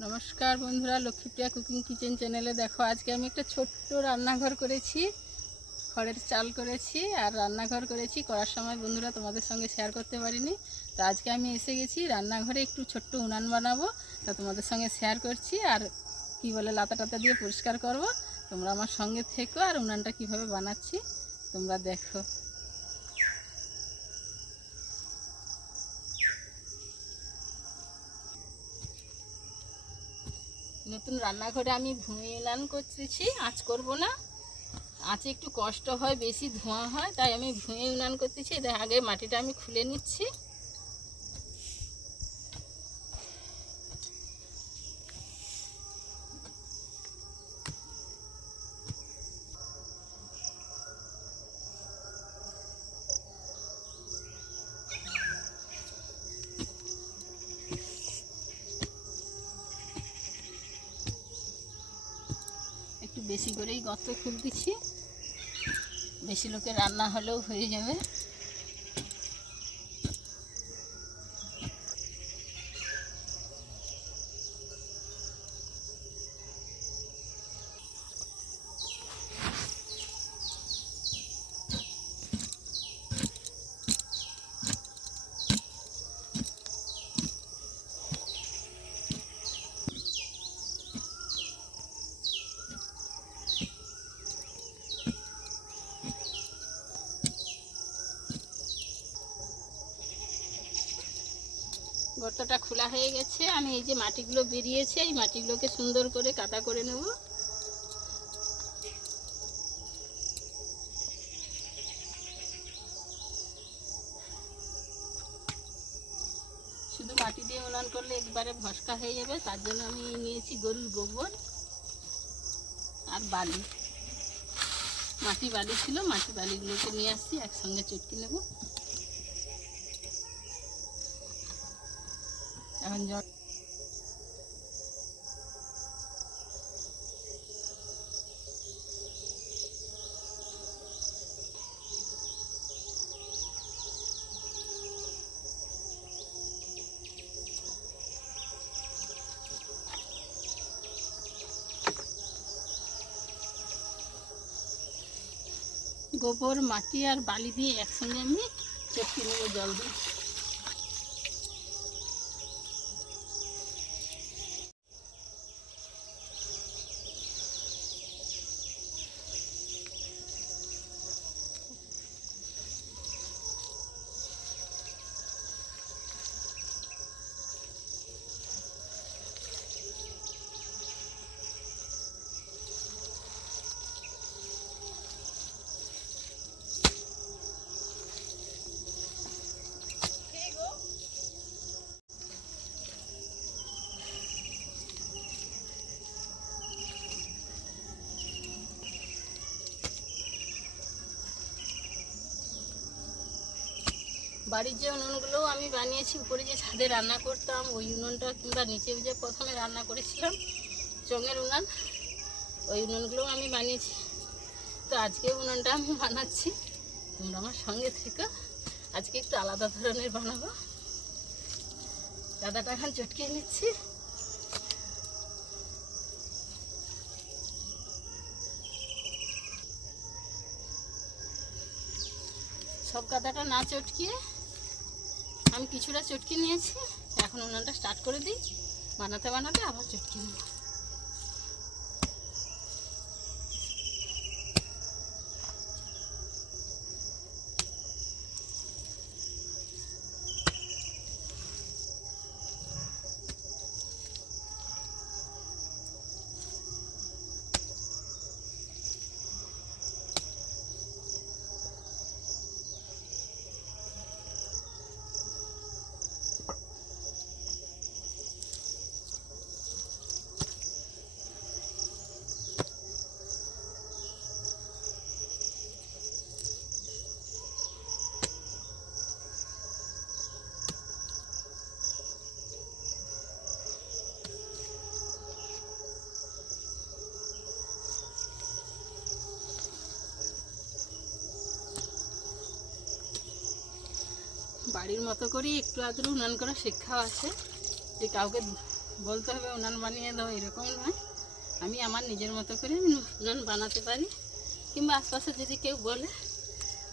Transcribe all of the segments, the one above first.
নমস্কার বন্ধুরা, Lakshmipriya cooking kitchen চ্যানেলে দেখো, আজকে আমি একটা ছোট্ট রান্নাঘর করেছি। খড়ের চাল করেছি আর রান্নাঘর করেছি। করার সময় বন্ধুরা তোমাদের সঙ্গে শেয়ার করতে পারিনি, তো আজকে আমি এসে গেছি রান্নাঘরে একটু ছোট্ট উনান বানাবো, তা তোমাদের সঙ্গে শেয়ার করছি। আর কি বলে লাতা টাতা দিয়ে পরিষ্কার করব। তোমরা আমার সঙ্গে থেকো আর উনানটা কিভাবে বানাচ্ছি তোমরা দেখো। নতুন রান্নাঘরে আমি ভূমি উনান করতেছি, আঁচ করব না। আঁচে একটু কষ্ট হয়, বেশি ধোঁয়া হয়, তাই আমি ভূমি উনান করতেছি। আগে মাটিটা আমি খুলে নিচ্ছি। একটু বেশি করেই গর্ত খুলতেছি, বেশি লোকের রান্না হলেও হয়ে যাবে। গর্তটা খোলা হয়ে গেছে। আমি এই যে মাটিগুলো বেরিয়েছে, এই মাটিগুলোকে সুন্দর করে কাদা করে নেব। শুধু মাটি দিয়ে উনান করলে একবারে ভস্কা হয়ে যাবে, তার জন্য আমি নিয়েছি গরুর গোবর আর বালি। মাটি বালি ছিল, মাটি বালিগুলোকে নিয়ে আসছি, একসঙ্গে চটকে নেব। এখন জল গোবর, মাটি আর বালি দিয়ে একসঙ্গে আমি চটকে নেব জল দিয়ে। বাড়ির যে উনুনগুলো আমি বানিয়েছি, উপরে যে ছাদে রান্না করতাম ওই উনুনটা, কিংবা নিচে যে প্রথমে রান্না করেছিলাম চঙের উনান, ওই উনুনগুলোও আমি বানিয়েছি। তো আজকে উনুনটা আমি বানাচ্ছি, তোমরা আমার সঙ্গে থেকো। আজকে একটু আলাদা ধরনের বানাবো। কাদাটা এখন চটকিয়ে নিচ্ছি। সব কাদাটা না চটকিয়ে আমি কিছুটা চটকে নিয়েছি। এখন উনানটা স্টার্ট করে দিই, বানাতে বানাতে আবার চটকে নেব। বাড়ির মতো করেই একটু আধটু উনান করা শিক্ষা আছে, যে কাউকে বলতে হবে উনান বানিয়ে দাও, এরকম নয়। আমি আমার নিজের মতো করে আমি উনান বানাতে পারি, কিংবা আশপাশে যদি কেউ বলে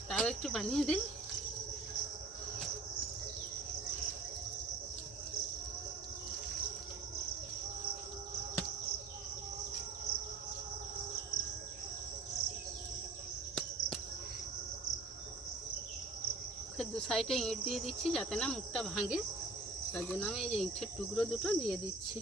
তাও একটু বানিয়ে দিই। দু সাইডে ইঁট দিয়ে দিচ্ছি যাতে না মুখটা ভাঙে, তার জন্য আমি এই যে ইঁটের টুকরো দুটো দিয়ে দিচ্ছি।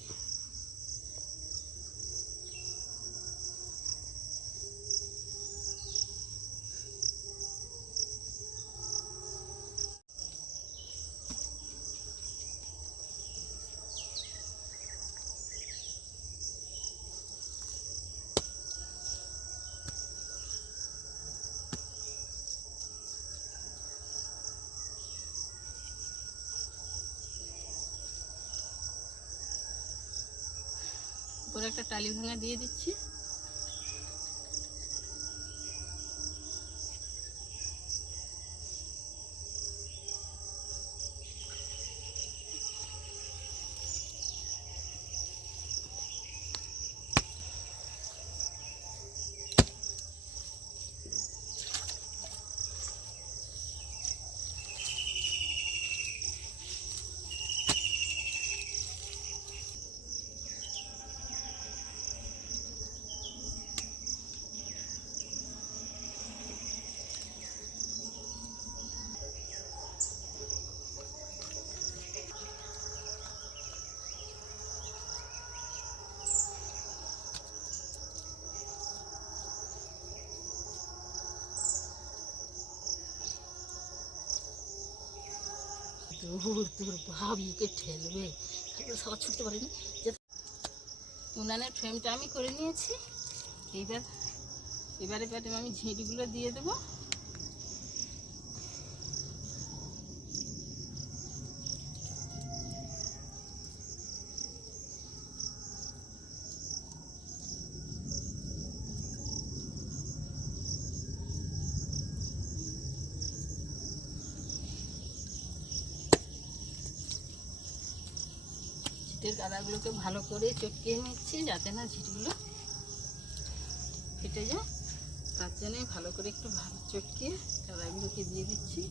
উপরে একটা টালি ভাঙা দিয়ে দিচ্ছি। দূর দূর ভাব মুখে ঠেলবে, সবার ছুটতে পারিনি। উনানের ফ্রেমটা আমি করে নিয়েছি। এবারে আমি ঝিঁটগুলো দিয়ে দেবো। ঝিটের গাদাগুলোকে ভালো করে চটকিয়ে নিচ্ছি যাতে না ঝিটগুলো ফেটে যায়, তার জন্যই ভালো করে একটু ভালো চটকিয়ে গাদাগুলোকে দিয়ে দিচ্ছি।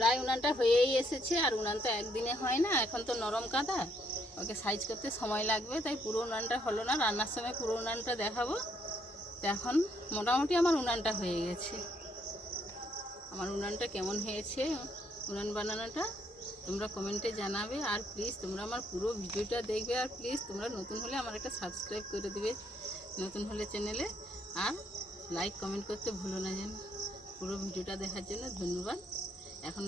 প্রায় উনানটা হয়েই এসেছে, আর উনান তো একদিনে হয় না, এখন তো নরম কাদা, ওকে সাইজ করতে সময় লাগবে, তাই পুরো উনানটা হলো না। রান্নার সময় পুরো উনানটা দেখাবো। এখন মোটামুটি আমার উনানটা হয়ে গেছে। আমার উনানটা কেমন হয়েছে উনান বানানোটা তোমরা কমেন্টে জানাবে। আর প্লিজ তোমরা আমার পুরো ভিডিওটা দেখবে, আর প্লিজ তোমরা নতুন হলে আমার একটা সাবস্ক্রাইব করে দেবে নতুন হলে চ্যানেলে, আর লাইক কমেন্ট করতে ভুলো না যেন। পুরো ভিডিওটা দেখার জন্য ধন্যবাদ। এখন